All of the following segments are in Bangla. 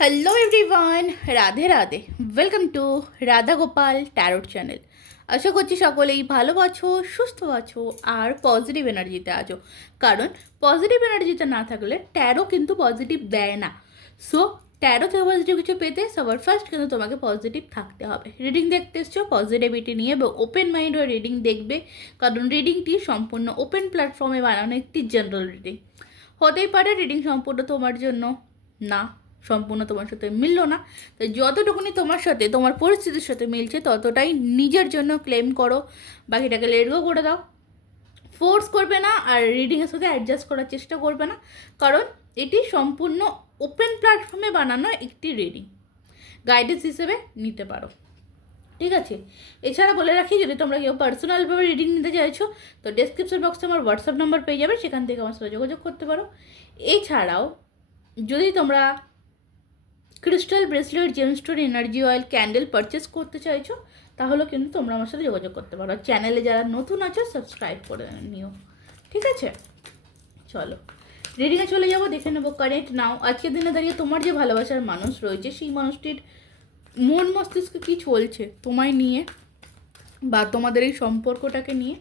Hello everyone, Radhe Radhe. Welcome to Radha Gopal tarot channel. আশা করছি সকলেই ভালো আছো, সুস্থ আছো আর পজিটিভ এনার্জিতে আছো। কারণ পজিটিভ এনার্জিতে না থাকলে ট্যারো কিন্তু পজিটিভ দেয় না। সো ট্যারো থেকে পজিটিভ কিছু পেতে সবার ফার্স্ট কিন্তু তোমাকে পজিটিভ থাকতে হবে। রিডিং দেখতে এসছো পজিটিভিটি নিয়ে বা ওপেন মাইন্ড হয়ে রিডিং দেখবে, কারণ রিডিংটি সম্পূর্ণ ওপেন প্ল্যাটফর্মে বানানো একটি জেনারেল রিডিং। হতেই পারে রিডিং সম্পূর্ণ তোমার জন্য না, সম্পূর্ণ তোমার সাথে মিললো না। তাই যতটুকুনি তোমার সাথে তোমার পরিস্থিতির সাথে মিলছে ততটাই নিজের জন্য ক্লেম করো, বাকিটাকে লেট গো করে দাও। ফোর্স করবে না আর রিডিংয়ের সাথে অ্যাডজাস্ট করার চেষ্টা করবে না, কারণ এটি সম্পূর্ণ ওপেন প্ল্যাটফর্মে বানানো একটি রিডিং। গাইডেন্স হিসেবে নিতে পারো, ঠিক আছে। এছাড়া বলে রাখি, যদি তোমরা কেউ পার্সোনালভাবে রিডিং নিতে চাইছো তো ডেসক্রিপশন বক্সে আমার হোয়াটসঅ্যাপ নাম্বার পেয়ে যাবে, সেখান থেকে আমার সাথে যোগাযোগ করতে পারো। এছাড়াও যদি তোমরা crystal bracelet, gemstone, energy oil, candle purchase করতে চাইছো তাহলে কিন্তু তোমরা আমার সাথে যোগাযোগ করতে পারো। চ্যানেলে যারা নতুন আছো সাবস্ক্রাইব করে নিও, ঠিক আছে। চলো রিডিংয়ে চলে যাবো, দেখে নেবো কারেন্ট নাও। আজকের দিনে দাঁড়িয়ে তোমার যে ভালোবাসার মানুষ রয়েছে সেই মানুষটির মন মস্তিষ্কে কী চলছে তোমায় নিয়ে বা তোমাদের এই সম্পর্কটাকে নিয়ে।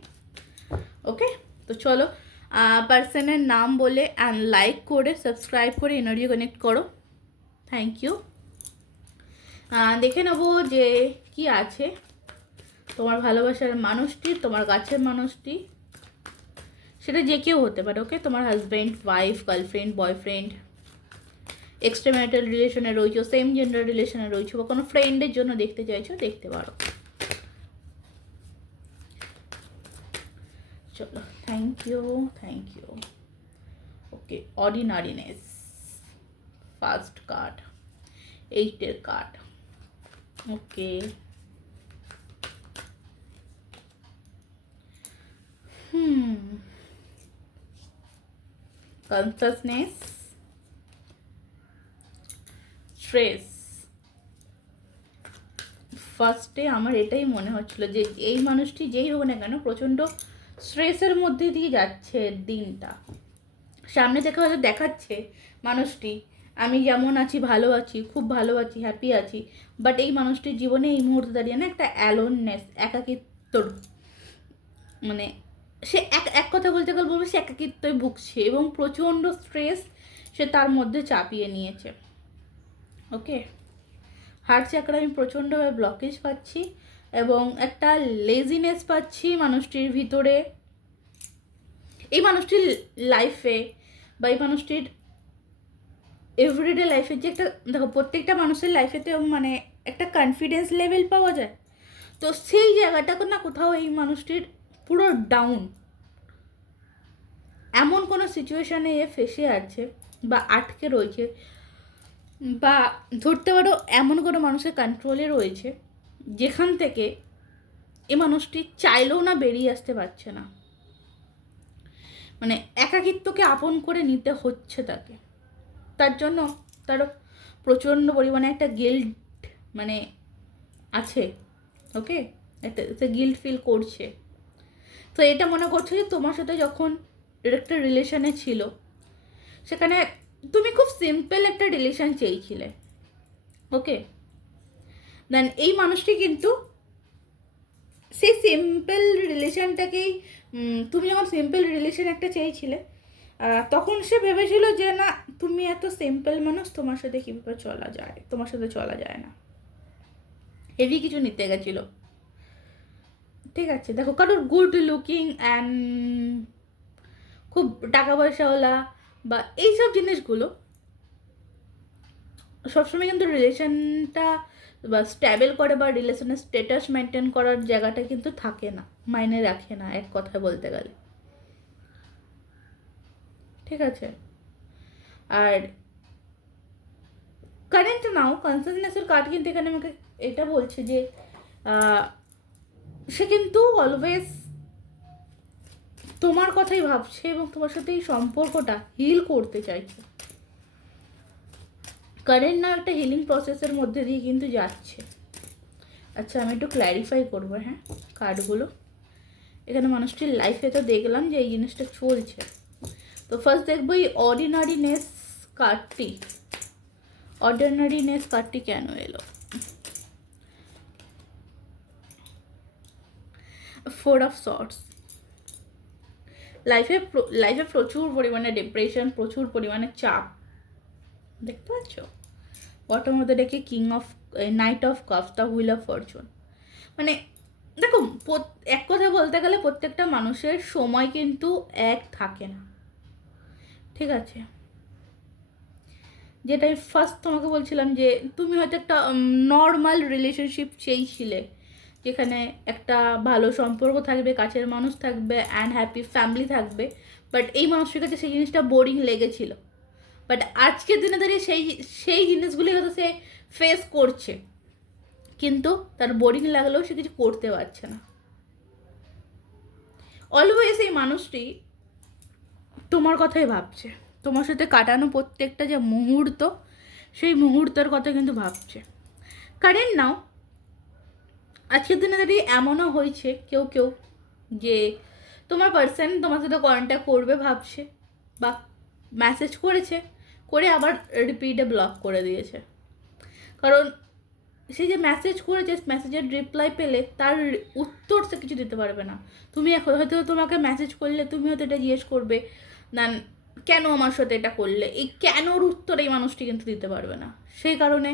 ওকে, তো চলো পার্সনের নাম বলে অ্যান্ড লাইক করে সাবস্ক্রাইব করে এনার্জি কানেক্ট করো। Thank you. দেখে নেবো যে কি আছে তোমার ভালোবাসার মানুষটি, তোমার কাছের মানুষটি, সেটা যে কেউ হতে পারে। ওকে, তোমার husband, wife, girlfriend, boyfriend, extra marital রিলেশনে রয়েছো, সেম জেন্ডার রিলেশনে রয়েছো বা কোনো ফ্রেন্ডের জন্য দেখতে চাইছো, দেখতে পারো। চলো, thank you, thank you. Okay, ordinariness, first card, এইটের কার্ড। Okay, consciousness, stress. ফার্স্টে আমার এটাই মনে হচ্ছিলো যে এই মানুষটি যেই হোক না কেন প্রচণ্ড স্ট্রেসের মধ্যে দিয়ে যাচ্ছে দিনটা। সামনে থেকে হয়তো দেখাচ্ছে মানুষটি আমি যেমন আছি, ভালো আছি, খুব ভালো আছি, হ্যাপি আছি, বাট এই মানুষটির জীবনে এই মুহূর্তে দাঁড়িয়ে না একটা অ্যালোননেস, একাকিত্ব, মানে সে এক কথা বলতে গেলে বলবো সে একাকিত্বই ভুগছে এবং প্রচণ্ড স্ট্রেস সে তার মধ্যে চাপিয়ে নিয়েছে। ওকে, হার্ট চাকরা আমি প্রচণ্ডভাবে ব্লকেজ পাচ্ছি এবং একটা লেজিনেস পাচ্ছি মানুষটির ভিতরে। এই মানুষটির লাইফে বা এই মানুষটির এভরিডে লাইফে যে একটা, দেখো প্রত্যেকটা মানুষের লাইফেতে মানে একটা কনফিডেন্স লেভেল পাওয়া যায়, তো সেই জায়গাটা না কোথাও এই মানুষটির পুরো ডাউন। এমন কোনো সিচুয়েশানে এ ফেসে আছে বা আটকে রয়েছে বা ধরতে পারো এমন কোনো মানুষের কন্ট্রোলে রয়েছে যেখান থেকে এ মানুষটি চাইলেও না বেরিয়ে আসতে পারছে না। মানে একাকিত্বকে আপন করে নিতে হচ্ছে তাকে, তার জন্য তারও প্রচণ্ড পরিমাণে একটা গিল্ট মানে আছে। ওকে, একটা সে গিল্ট ফিল করছে। তো এটা মনে করছে যে তোমার সাথে যখন একটা রিলেশনে ছিল সেখানে তুমি খুব সিম্পল একটা রিলেশন চেয়েছিলে। ওকে, দেন এই মানুষটি কিন্তু সেই সিম্পল রিলেশনটাকেই, তুমি যখন সিম্পল রিলেশন একটা চেয়েছিলে তখন সে ভেবেছিল যে না তুমি এত সিম্পল মানুষ, তোমার সাথে কীভাবে চলা যায়, তোমার সাথে চলা যায় না, হেভি কিছু নিতে গেছিলো। ঠিক আছে, দেখো কারোর গুড লুকিং অ্যান্ড খুব টাকা পয়সাওয়ালা বা এইসব জিনিসগুলো সবসময় কিন্তু রিলেশনটা বা স্ট্যাবেল করে বা রিলেশনের স্ট্যাটাস মেনটেন করার জায়গাটা কিন্তু থাকে না, মাইনে রাখে না এক কথায় বলতে গেলে। ঠিক আছে, আর কারেন্ট নাও কনসাসনেসের কার্ড কিন্তু এখানে আমাকে এটা বলছে যে সে কিন্তু অলওয়েজ তোমার কথাই ভাবছে এবং তোমার সাথে এই সম্পর্কটা হিল করতে চাইছে। কারেন্ট না একটা হিলিং প্রসেসের মধ্যে দিয়ে কিন্তু যাচ্ছে। আচ্ছা, আমি একটু ক্ল্যারিফাই করবো হ্যাঁ কার্ডগুলো। এখানে মানুষটির লাইফে তো দেখলাম যে এই জিনিসটা চলছে। তো ফার্স্ট দেখবো এই অর্ডিনারিনেস কার্ডটি। অর্ডিনারিনেস কার্ডটি কেন এলো? 4 অফ সর্টস। লাইফে প্রচুর পরিমাণে ডিপ্রেশন, প্রচুর পরিমাণে চাপ দেখতে পাচ্ছ। বটম অফ দ্য ডেকে king of night of cups, the wheel of Fortune. মানে দেখো, এক কথা বলতে গেলে প্রত্যেকটা মানুষের সময় কিন্তু এক থাকে না, ঠিক আছে? যেটাই ফার্স্ট তোমাকে বলছিলাম যে তুমি হয়তো একটা নর্মাল রিলেশনশিপ চেয়েছিলে, যেখানে একটা ভালো সম্পর্ক থাকবে, কাছের মানুষ থাকবে, অ্যান্ড হ্যাপি ফ্যামিলি থাকবে, বাট এই মানুষের কাছে সেই জিনিসটা বোরিং লেগেছিল। বাট আজকের দিনে দাঁড়িয়ে সেই সেই জিনিসগুলি হয়তো সে ফেস করছে, কিন্তু তার বোরিং লাগলেও সে কিছু করতে পারছে না। অলওয়েজ এই মানুষটি তোমার কথাই ভাবছে, তোমার সাথে কাটানো প্রত্যেকটা যে মুহূর্ত, সেই মুহূর্তের কথা কিন্তু ভাবছে। কারণ নাও আজকের দিনে দাঁড়িয়ে এমনও হয়েছে কেউ কেউ যে তোমার পার্সন তোমার সাথে কন্ট্যাক্ট করবে ভাবছে, বা মেসেজ করেছে, করে আবার রিপিটে ব্লক করে দিয়েছে। কারণ সে যে মেসেজ করেছে, মেসেজের রিপ্লাই পেলে তার উত্তর সে কিছু দিতে পারবে না। তুমি এখন হয়তো তোমাকে মেসেজ করলে তুমি হয়তো এটা জিজ্ঞেস করবে না কেন আমার সাথে এটা করলে, এই কেনর উত্তর এই মানুষটি কিন্তু দিতে পারবে না। সেই কারণে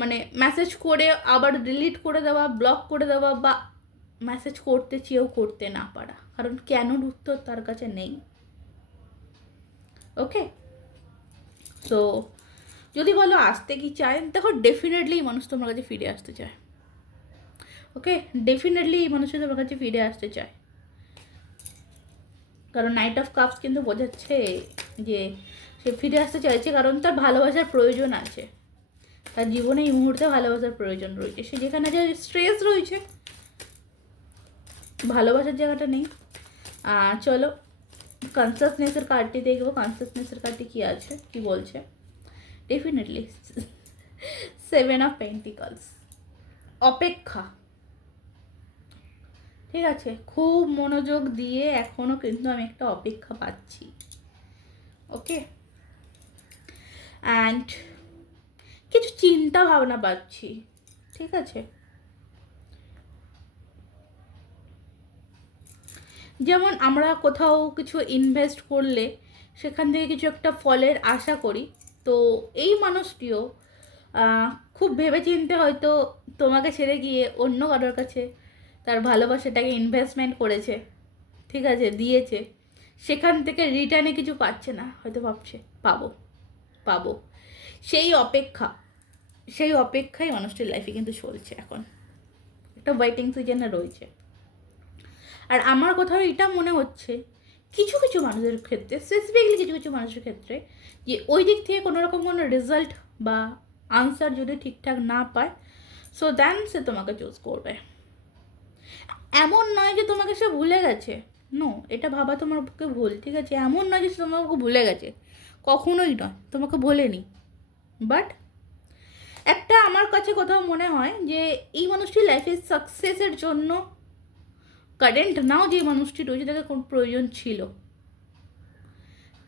মানে মেসেজ করে আবার ডিলিট করে দেওয়া, ব্লক করে দেওয়া, বা মেসেজ করতে চেয়েও করতে না পারা, কারণ কেনর উত্তর তার কাছে নেই। ওকে, সো যদি বলো আসতে কি চায়, দেখো ডেফিনেটলি মানুষ তোমার কাছে ফিরে আসতে চায়। ওকে, ডেফিনেটলি এই মানুষ তোমার কাছে ফিরে আসতে চায়, কারণ নাইট অফ কাপস কিন্তু বোঝাচ্ছে যে সে ফিরে আসতে চাইছে, কারণ তার ভালোবাসার প্রয়োজন আছে, তার জীবনে এই মুহূর্তে ভালোবাসার প্রয়োজন রয়েছে। সে যেখানে যে স্ট্রেস রয়েছে, ভালোবাসার জায়গাটা নেই। চলো কনসাসনেসের কার্ডটি দেখবো, কনসাসনেসের কার্ডটি কী আছে, কি বলছে। ডেফিনেটলি 7 অফ পেন্টিকলস, অপেক্ষা। ঠিক আছে, খুব মনোযোগ দিয়ে এখনও কিন্তু আমি একটা অপেক্ষা পাচ্ছি। ওকে, অ্যান্ড কিছু চিন্তা ভাবনা পাচ্ছি, ঠিক আছে? যেমন আমরা কোথাও কিছু ইনভেস্ট করলে সেখান থেকে কিছু একটা ফলের আশা করি, তো এই মানুষটিও খুব ভেবেচিন্তে হয়তো তোমাকে ছেড়ে গিয়ে অন্য কারোর কাছে তার ভালোবাসাটাকে ইনভেস্টমেন্ট করেছে, ঠিক আছে, দিয়েছে, সেখান থেকে রিটার্নে কিছু পাচ্ছে না, হয়তো ভাবছে পাবো পাবো। সেই অপেক্ষাই মানুষটির লাইফে কিন্তু চলছে এখন, একটা ওয়েটিং সিজনে রয়েছে। আর আমার কোথাও এটা মনে হচ্ছে কিছু কিছু মানুষের ক্ষেত্রে, স্পেসিফিকলি কিছু কিছু মানুষের ক্ষেত্রে, যে ওই দিক থেকে কোনো রকম কোনো রেজাল্ট বা আনসার যদি ঠিকঠাক না পায়, সো দেন সে তোমাকে চুজ করবে। এমন নয় যে তোমাকে সে ভুলে গেছে, নো, এটা ভাবা তোমার পক্ষে ভুল, ঠিক আছে? এমন নয় যে সে তোমাকে ভুলে গেছে, কখনোই নয়, তোমাকে ভোলেনি। বাট একটা আমার কাছে কোথাও মনে হয় যে এই মানুষটি লাইফের সাকসেসের জন্য কারেন্ট নাও যে মানুষটি রয়েছে তাকে কোন প্রয়োজন ছিল,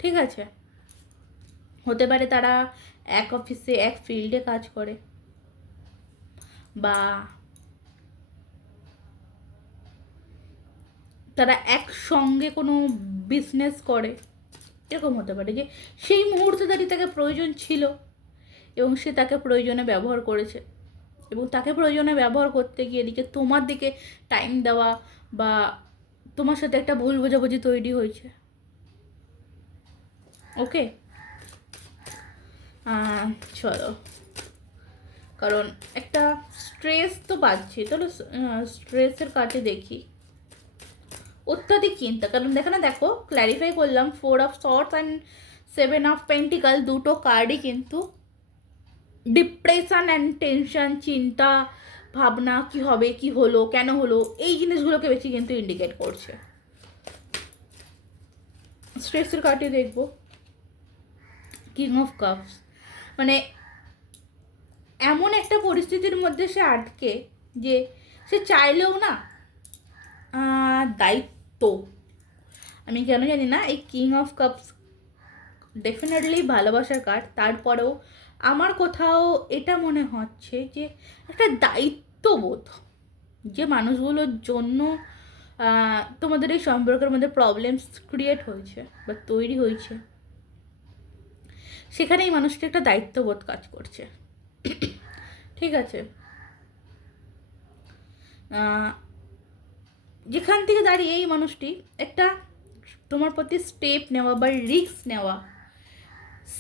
ঠিক আছে? হতে পারে তারা এক অফিসে এক ফিল্ডে কাজ করে, বা তারা একসঙ্গে কোনো বিজনেস করে, এরকম হতে পারে যে সেই মুহূর্তে দাঁড়িয়ে তাকে প্রয়োজন ছিল এবং সে তাকে প্রয়োজনে ব্যবহার করেছে, এবং তাকে প্রয়োজনে ব্যবহার করতে গিয়ে এদিকে তোমার দিকে টাইম দেওয়া বা তোমার সাথে একটা ভুল বোঝাবুঝি তৈরি হয়েছে। ওকে, চলো, কারণ একটা স্ট্রেস তো পাচ্ছি, চলো স্ট্রেসের কাটে দেখি। অত্যাধিক চিন্তা, কারণ দেখো ক্ল্যারিফাই করলাম 4 of sorts and 7 of pentacle, দুটো কার্ডই কিন্তু ডিপ্রেশন অ্যান্ড টেনশন, চিন্তা ভাবনা, কি হবে, কি হলো, কেন হলো, এই জিনিসগুলোকে বেশি কিন্তু ইন্ডিকেট করছে। স্ট্রেসের কার্ডটি দেখবো, কিং অফ কাপস, মানে এমন একটা পরিস্থিতির মধ্যে সে আটকে যে সে চাইলেও না, দায়িত্ব, আমি কেন জানি না, এই কিং অফ কাপস ডেফিনেটলি ভালোবাসার কার্ড, তারপরেও আমার কোথাও এটা মনে হচ্ছে যে একটা দায়িত্ববোধ যে মানুষগুলোর জন্য তোমাদের এই সম্পর্কের মধ্যে প্রবলেমস ক্রিয়েট হয়েছে বা তৈরি হয়েছে, সেখানে এই মানুষটা একটা দায়িত্ববোধ কাজ করছে। ঠিক আছে, যেখান থেকে দাঁড়িয়ে এই মানুষটি একটা তোমার প্রতি স্টেপ নেওয়া বা রিস্ক নেওয়া,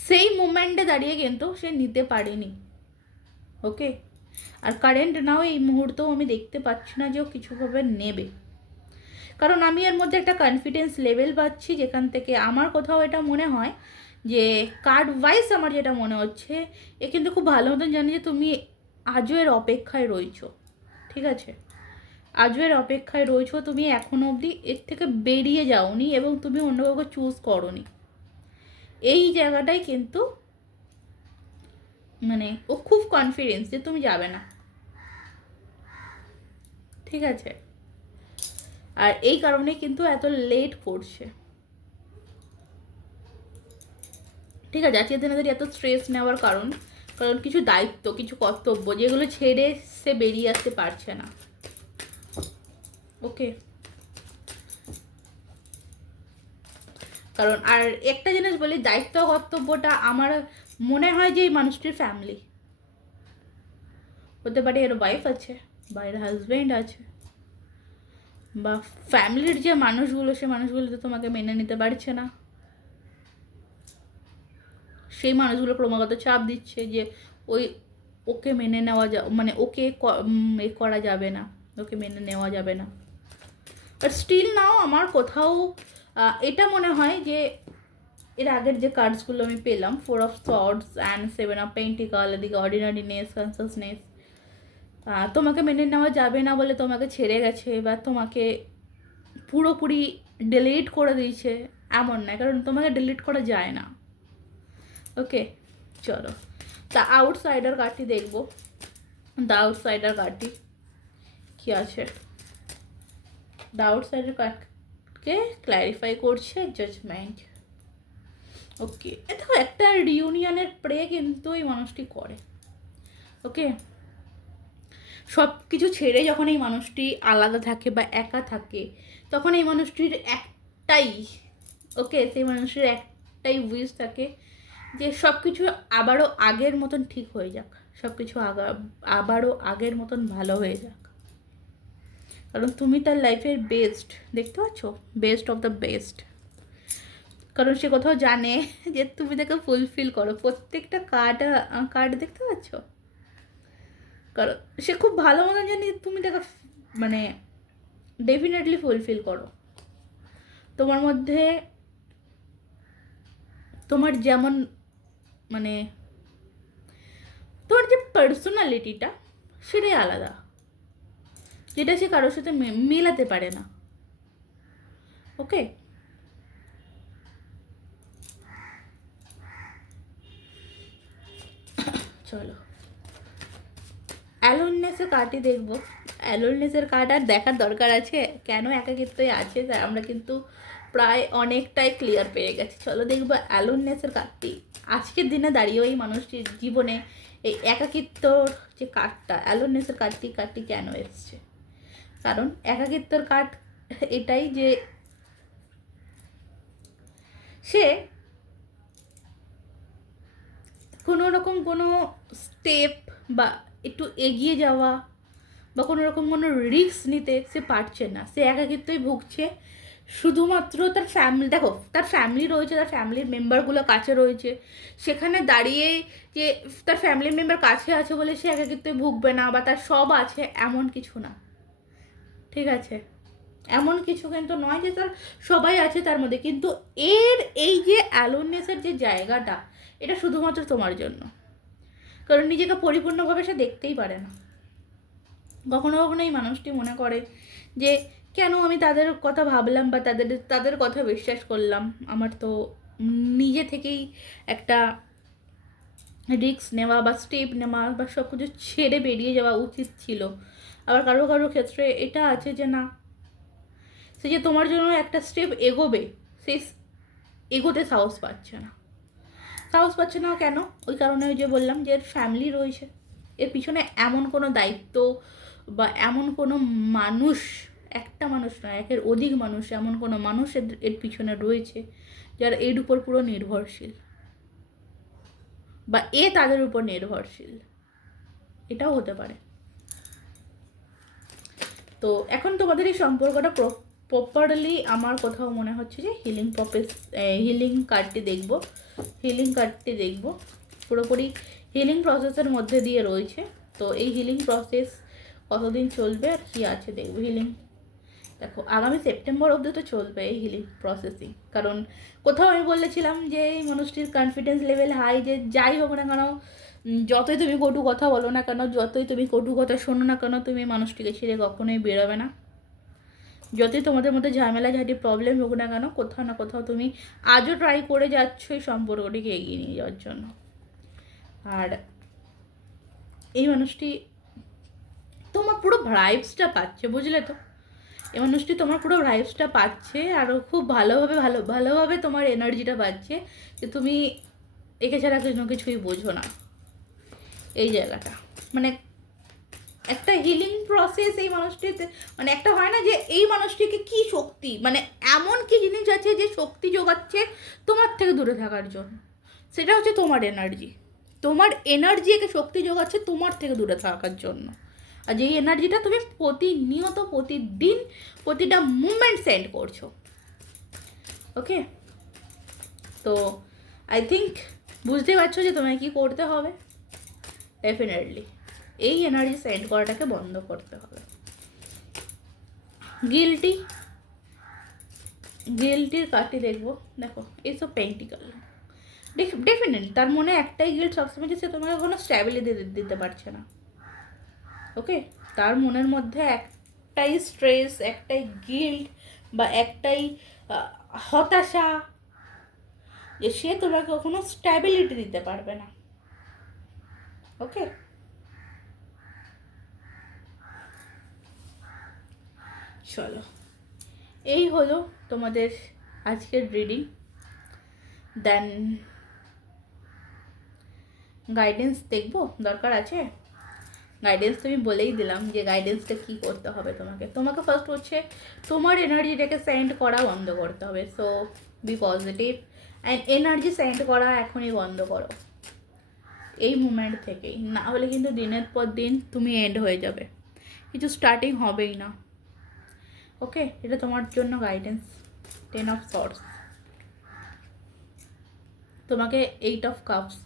সেই মুমেন্টে দাঁড়িয়ে কিন্তু সে নিতে পারেনি। ওকে, আর কারেন্ট নাও এই মুহূর্তেও আমি দেখতে পাচ্ছি না যে ও কিছুভাবে নেবে, কারণ আমি এর মধ্যে একটা কনফিডেন্স লেভেল পাচ্ছি, যেখান থেকে আমার কোথাও এটা মনে হয় যে কার্ড ওয়াইজ আমার যেটা মনে হচ্ছে, এ কিন্তু খুব ভালো মতন জানি যে তুমি আজও এর অপেক্ষায় রয়েছো। ঠিক আছে, আজও এর অপেক্ষায় রয়েছো, তুমি এখনো অবধি এর থেকে বেরিয়ে যাওনি এবং তুমি অন্য কাউকে চুজ করোনি। এই জায়গাটাই কিন্তু মানে ও খুব কনফিডেন্স যে তুমি যাবে না। ঠিক আছে, আর এই কারণে কিন্তু এত লেট করছে। ঠিক আছে, আজকের দিনে এত স্ট্রেস নেওয়ার কারণ কারণ কিছু দায়িত্ব, কিছু কর্তব্য যেগুলো ছেড়ে সে বেরিয়ে আসতে পারছে না। ওকে, কারণ আর একটা জিনিস বলি, দায়িত্ব কর্তব্যটা আমার মনে হয় যে এই মানুষটির ফ্যামিলি হতে পারে, এর ওয়াইফ আছে বা এর হাজব্যান্ড আছে, বা ফ্যামিলির যে মানুষগুলো, সে মানুষগুলো তো তোমাকে মেনে নিতে পারছে না। সেই মানুষগুলো ক্রমাগত চাপ দিচ্ছে যে ওই ওকে মেনে নেওয়া মানে ওকে এ করা যাবে না, ওকে মেনে নেওয়া যাবে না। বাট স্টিল নাও আমার কোথাও এটা মনে হয় যে এর আগের যে কার্ডসগুলো আমি পেলাম, 4 অফ সর্ডস অ্যান্ড 7 অফ পেন্টিকাল, এদিকে অর্ডিনারিনেস, কনসাসনেস, তোমাকে মেনে নেওয়া যাবে না বলে তোমাকে ছেড়ে গেছে বা তোমাকে পুরোপুরি ডিলিট করে দিয়েছে, এমন নয়, কারণ তোমাকে ডিলিট করা যায় না। ওকে, চলো তা আউটসাইডার কার্ডটি দেখবো। দ্য আউটসাইডার কার্ডটি কি আছে? দ্য আউটসাইডার কার্ডকে ক্ল্যারিফাই করছে জাজমেন্ট। ওকে, দেখো একটা রিউনিয়নের প্রে কিন্তু এই মানুষটি করে। ওকে, সব কিছু ছেড়ে যখন এই মানুষটি আলাদা থাকে বা একা থাকে, তখন এই মানুষটির একটাই সেই মানুষটির একটাই উইশ থাকে যে সব কিছু আবারও আগের মতন ঠিক হয়ে যাক, সব কিছু আবারও আগের মতন ভালো হয়ে যাক, কারণ তুমি তার লাইফের বেস্ট, দেখতে পাচ্ছ, বেস্ট অফ দ্য বেস্ট। কারণ সে কোথাও জানে যে তুমি তাকে ফুলফিল করো, প্রত্যেকটা কার্ড দেখতে পাচ্ছ, কারণ সে খুব ভালো মতো জানে তুমি তাকে মানে ডেফিনেটলি ফুলফিল করো। তোমার মধ্যে তোমার যেমন মানে তোমার যে পার্সোনালিটিটা, সেটাই আলাদা, যেটা সে কারোর সাথে মেলাতে পারে না। ওকে, চলো অ্যালোননেসের কার্ডটি দেখবো। অ্যালোননেসের কার্ড আর দেখার দরকার আছে কেন একাকিত্বই আছে, তাই আমরা কিন্তু প্রায় অনেকটাই ক্লিয়ার পেয়ে গেছি। চলো দেখবো অ্যালোননেসের কার্ডটি আজকের দিনে দাঁড়িয়েও এই মানুষটির জীবনে এই একাকিত্বর যে কার্ডটা, অ্যালোননেসের কার্ডটি কেন এসছে। কারণ একাকিত্বর কার্ড এটাই যে সে কোনো রকম কোনো স্টেপ বা একটু এগিয়ে যাওয়া বা কোনো রকম কোনো রিস্ক নিতে সে পারছে না, সে একাকিত্বই ভুগছে। শুধুমাত্র তার ফ্যামিলি, দেখো তার ফ্যামিলি রয়েছে, তার ফ্যামিলির মেম্বারগুলো কাছে রয়েছে, সেখানে দাঁড়িয়ে যে তার ফ্যামিলির মেম্বার কাছে আছে বলে সে একাকিত্বই ভুগবে না বা তার সব আছে, এমন কিছু না। ঠিক আছে, এমন কিছু কিন্তু নয় যে তার সবাই আছে তার মধ্যে, কিন্তু এর এই যে অ্যালোননেসের যে জায়গাটা, এটা শুধুমাত্র তোমার জন্য, কারণ নিজেকে পরিপূর্ণভাবে সে দেখতেই পারে না। কখনো কখনো এই মানুষটি মনে করে যে কেন আমি তাদের কথা ভাবলাম বা তাদের কথা বিশ্বাস করলাম, আমার তো নিজে থেকেই একটা রিস্ক নেওয়া বা স্টেপ নেওয়া বা সব কিছু ছেড়ে বেরিয়ে যাওয়া উচিত ছিল। আবার কারো কারো ক্ষেত্রে এটা আছে যে না, সে যে তোমার জন্য একটা স্টেপ এগোবে, সেই এগোতে সাহস পাচ্ছে না। সাহস পাচ্ছে না কেন? ওই কারণে ওই যে বললাম যে এর ফ্যামিলি রয়েছে, এর পিছনে এমন কোনো দায়িত্ব বা এমন কোনো মানুষ, একটা মানুষ নয়, একের অধিক মানুষ, এমন কোনো মানুষ এর পিছনে রয়েছে যারা এর উপর পুরো নির্ভরশীল, বা এ তাদের উপর নির্ভরশীল, এটাও হতে পারে। তো এখন তোমাদের এই সম্পর্কটা প্রপারলি আমার কোথাও মনে হচ্ছে যে হিলিং কার্ডটি দেখব পুরোপুরি হিলিং প্রসেসের মধ্যে দিয়ে রয়েছে। তো এই হিলিং প্রসেস কতদিন চলবে আর কী আছে দেখবো। হিলিং দেখো আগামী সেপ্টেম্বর অবধি তো চলবে এই হিলিং প্রসেসিং, কারণ কোথাও আমি বলেছিলাম যে এই মানুষটির কনফিডেন্স লেভেল হাই, যে যাই হোক না কেন, যতই তুমি কটু কথা বলো না কেন, যতই তুমি কটু কথা শোনো না কেন, তুমি মানুষটিকে ছেড়ে কখনোই বেরোবে না। যতই তোমাদের মধ্যে ঝামেলা ঝাঁটি প্রবলেম হোক না কেন, কোথাও না কোথাও তুমি আজও ট্রাই করে যাচ্ছ এই সম্পর্কটিকে এগিয়ে নিয়ে যাওয়ার জন্য। আর এই মানুষটি তোমার পুরো ভাইবসটা পাচ্ছে, বুঝলে তো? এই মানুষটি তোমার পুরো ভাইবসটা পাচ্ছে, আরও খুব ভালোভাবে তোমার এনার্জিটা পাচ্ছে, যে তুমি একে ছাড়া কোনো কিছুই বোঝো না। এই জায়গাটা মানে একটা হিলিং প্রসেস এই মানুষটিতে, মানে একটা হয় না যে এই মানুষটিকে কি শক্তি, মানে এমন কি জিনিস আছে যে শক্তি যোগাচ্ছে তোমার থেকে দূরে থাকার জন্য, সেটা হচ্ছে তোমার এনার্জি একে শক্তি যোগাচ্ছে তোমার থেকে দূরে থাকার জন্য। আর যেই এনার্জিটা তুমি প্রতিনিয়ত প্রতিদিন প্রতিটা মুভমেন্ট সেন্ড করছো। ওকে, তো আই থিঙ্ক বুঝতে পারছো যে তোমায় কী করতে হবে। ডেফিনেটলি এই এনার্জি সেন্ড করাটাকে বন্ধ করতে হবে। গিল্টির কার্ডটি দেখবো। দেখো এইসব পেন্টিকাল, ডেফিনেটলি তার মনে একটাই গিল্ট সবসময়, যে সে তোমাকে কোনো স্ট্যাবিলিটি দিতে পারছে না। ওকে, তার মনের মধ্যে একটাই স্ট্রেস, একটাই গিল্ট বা একটাই হতাশা, যে সে তোমাকে কোনো স্ট্যাবিলিটি দিতে পারবে না। ওকে, চলো এই হলো তোমাদের আজকের রিডিং। দেন গাইডেন্স দেখবো, দরকার আছে গাইডেন্স। তুমি বলেই দিলাম যে গাইডেন্সটা কী করতে হবে তোমাকে ফার্স্ট হচ্ছে তোমার এনার্জিটাকে সেন্ড করা বন্ধ করতে হবে। So be positive and energy send করা এখনই বন্ধ করো এই মুমেন্ট থেকেই, না হলে কিন্তু দিনের পর দিন তুমি এন্ড হয়ে যাবে, কিছু স্টার্টিং হবেই না। ওকে, এটা তোমার জন্য গাইডেন্স। 10 অফ সর্টস, তোমাকে 8 অফ কাপস,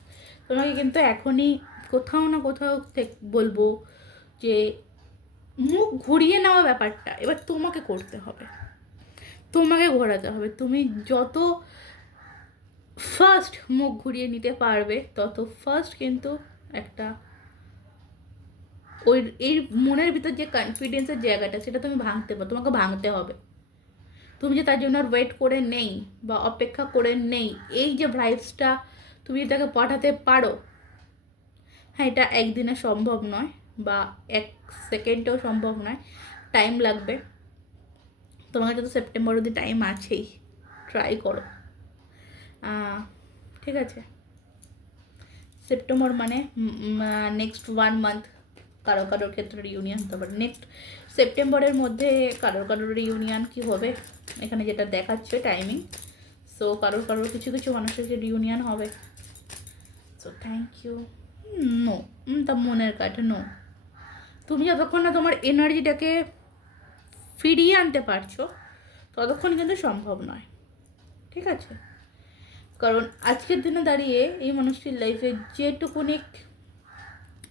তোমাকে কিন্তু এখনই কোথাও না কোথাও বলবো যে মুখ ঘুরিয়ে নেওয়া ব্যাপারটা এবার তোমাকে করতে হবে, তোমাকে ঘোরাতে হবে। তুমি যত ফার্স্ট মুখ ঘুরিয়ে নিতে পারবে তত ফার্স্ট কিন্তু একটা এই মনের ভিতর যে কনফিডেন্সের জায়গাটা, সেটা তোমাকে ভাঙতে হবে। তুমি যে তার জন্য ওয়েট করে নেই বা অপেক্ষা করে নেই, এই যে ভাইবসটা তুমি তাকে পাঠাতে পারো, হ্যাঁ এটা একদিনে সম্ভব নয় বা 1 সেকেন্ডেও সম্ভব নয়, টাইম লাগবে। তোমার কাছে তো সেপ্টেম্বর অবধি টাইম আছেই, ট্রাই করো। ঠিক আছে, সেপ্টেম্বর মানে নেক্সট 1 মান্থ কারোর ক্ষেত্রে রিউনিয়ন হতে পারে। নেক্সট সেপ্টেম্বরের মধ্যে কারোর রিউনিয়ন কি হবে এখানে যেটা দেখাচ্ছে টাইমিং। সো কারোর কিছু মানুষের যে রিউনিয়ন হবে। So thank you. নো, তা মনের কাছে নো। তুমি যতক্ষণ না তোমার এনার্জিটাকে ফিরিয়ে আনতে পারছো ততক্ষণ কিন্তু সম্ভব নয়। ঠিক আছে, কারণ আজকের দিনে দাঁড়িয়ে এই মানুষটির লাইফে যেটুকুনি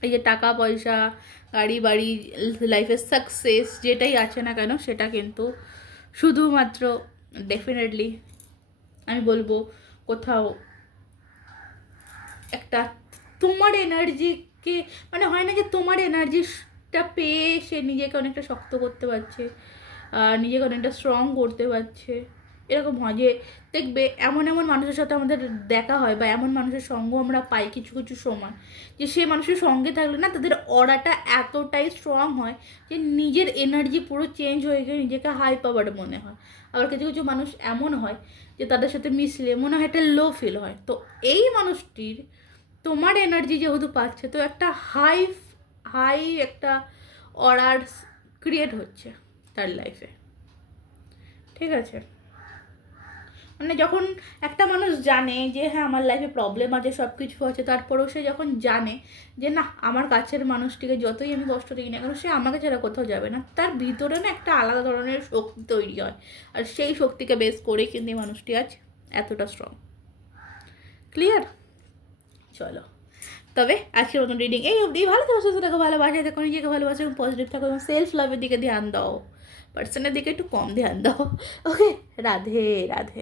এই যে টাকা পয়সা, গাড়ি বাড়ি, লাইফের সাকসেস যেটাই আছে না কেন, সেটা কিন্তু শুধুমাত্র ডেফিনেটলি আমি বলবো কোথাও একটা তোমার এনার্জিকে, মানে হয় না যে তোমার এনার্জিটা পেয়ে সে নিজেকে অনেকটা শক্ত করতে পারছে, নিজেকে অনেকটা স্ট্রং করতে পারছে, এরকম হয় যে দেখবে এমন এমন মানুষের সাথে আমাদের দেখা হয় বা এমন মানুষের সঙ্গ আমরা পাই কিছু কিছু সময়, যে সেই মানুষের সঙ্গে থাকলে না তাদের অরাটা এতটাই স্ট্রং হয় যে নিজের এনার্জি পুরো চেঞ্জ হয়ে গিয়ে নিজেকে হাই পাওয়ার মনে হয়। আবার কিছু কিছু মানুষ এমন হয় যে তাদের সাথে মিশলে মনে হয় একটা লো ফিল হয়। তো এই মানুষটির তোমার এনার্জি যেহেতু পাচ্ছে, তো একটা হাই হাই একটা অরার ক্রিয়েট হচ্ছে তার লাইফে, ঠিক আছে? মানে যখন একটা মানুষ জানে যে হ্যাঁ আমার লাইফে প্রবলেম আছে, সব কিছু আছে, তারপরেও সে যখন জানে যে না আমার কাছের মানুষটিকে যতই আমি কষ্ট দিই না কেন সে আমাকে ছাড়া কোথাও যাবে না, তার ভিতরে না একটা আলাদা ধরনের শক্তি তৈরি হয়। আর সেই শক্তিকে বেস করে কিন্তু এই মানুষটি আজ এতটা স্ট্রং। ক্লিয়ার? চলো, তবে আজকের মতন রিডিং এই অবধি। ভালো থাকো, সুস্থ থাকো, ভালোবাসা থাকো, নিজেকে ভালোবাসো এবং পজিটিভ থাকো এবং সেলফ লাভের দিকে ধ্যান দাও, পার্সনের দিকে একটু কম ধ্যান দাও। ওকে, রাধে রাধে।